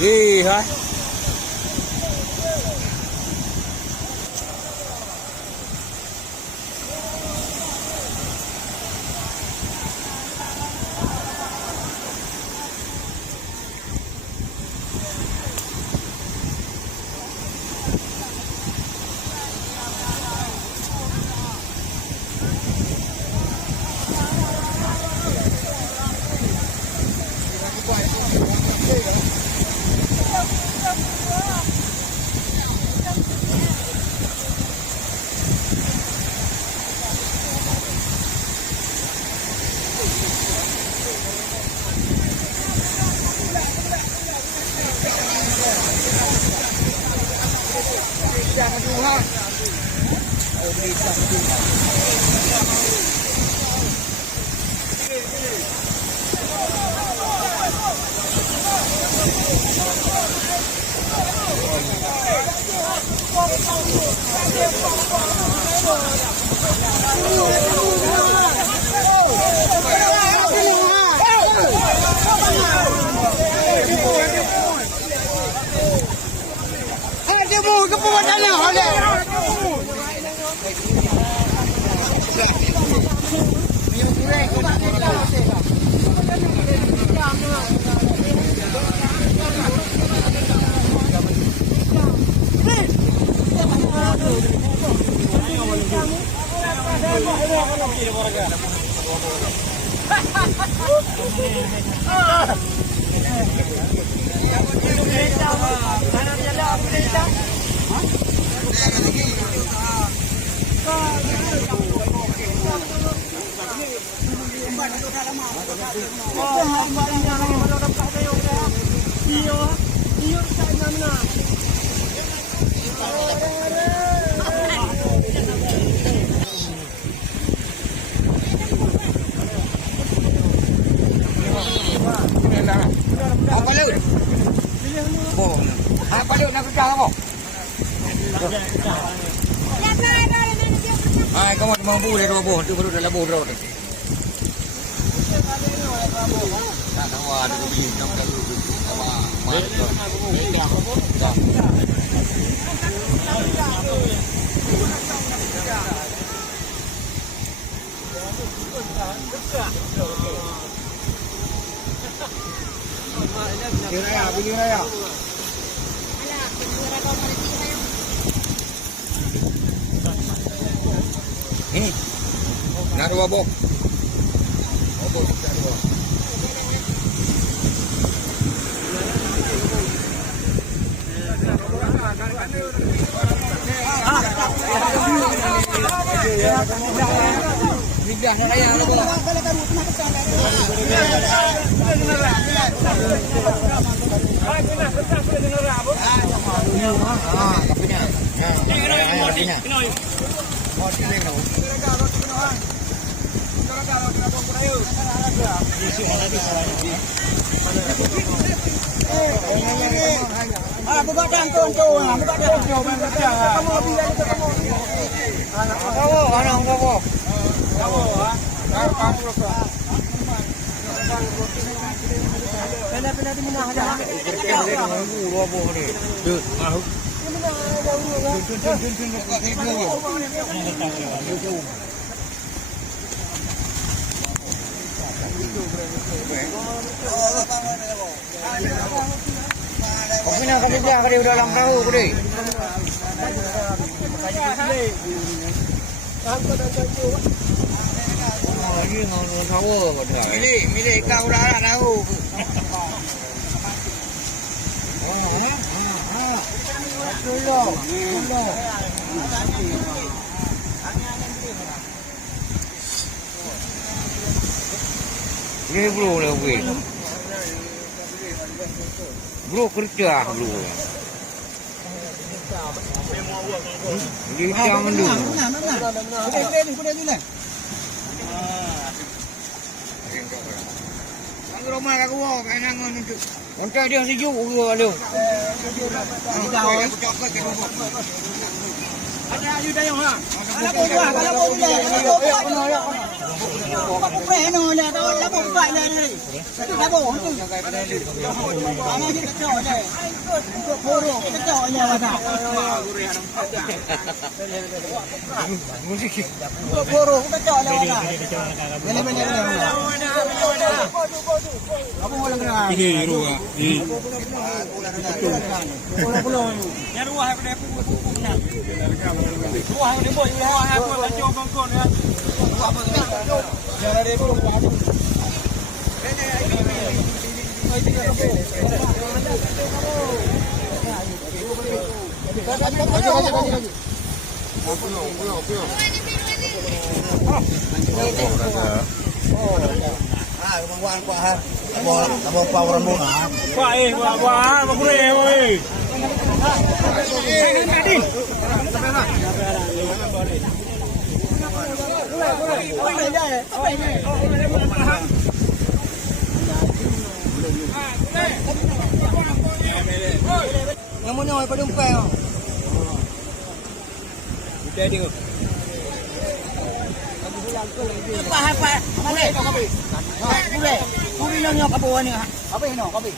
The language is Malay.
Đi thôi. Jangan Tuhan. Oh, bisa Tuhan. Kamu mampu dia dua buah, tu baru dah labuh berapa tu? Tak tahu ada beli enam kali tu. Bini raya. Ini, nak dua buah. Lidah nak kaya nak bola. Buka bangkon tu, buka bangkon. Kamu lebih dari kamu. Anak kau. Pena di mana ada? Kau nak kerja kerja dalam perahu kau lagi ngau tahu pada. Milik kau dah tahu. Ini bro lagi. Bro kerja bro. Dia jangan dulu. Ang rumah aku kena ngon itu. Onta dia sejuk gua lu. Ada ayu dah yang ha. Kalau buat, kalau buat. Aku peno dah, tahu lah buat dah ni. Itu dah boh tu. Ana dia kacau dah. Untuk burung kacau nya dah. Untuk burung kacau dah dah. Benar-benar. Apa orang kena? Ini ruah. Pulau-pulau. Yang ruah apa dia? Ruah dia boleh ruah apa macam bangkon ya. Jangan ada pun padu. Kemampuan kuat ha. Apa power mu? Kuat wah, boleh oi. Yang mana oi padumpai oh. Udah dia. Apa? Boleh. Boleh. Kuri nang apa ni ha? Apa ini? Kopi.